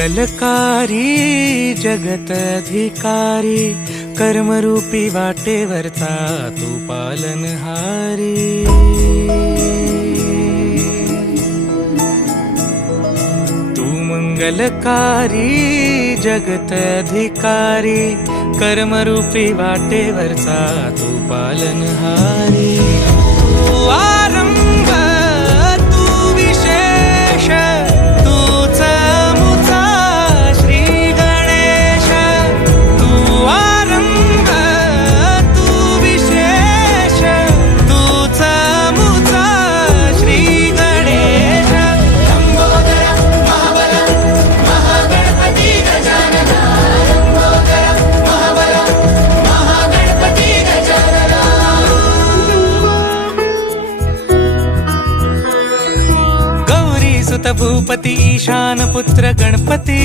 मंगलकारी जगतधिकारी कर्मरूपी वाटेवरचा तू पालनहारी। तू मंगलकारी जगतधिकारी कर्मरूपी वाटेवरचा तू पालनहारी। तू आरंभ तू विशेष तूच मुचा श्री गणेश। तू आरंभ तू विशेष तूच मुचा श्री गणेश। लंबोदर महाबल महागणपती गजानन। लंबोदर महाबल महागणपती गजानन। गौरी सुत भूपती ईशान पुत्र गणपती।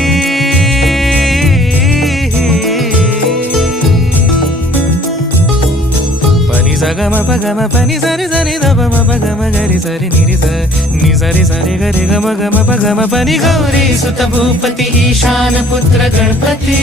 पनि सगम पगम पनि सरि सरि ध म पगम गरि सरि नि सरि सरि गरि गम गम पगम पनि। गौरी सुत भूपती ईशान पुत्र गणपती।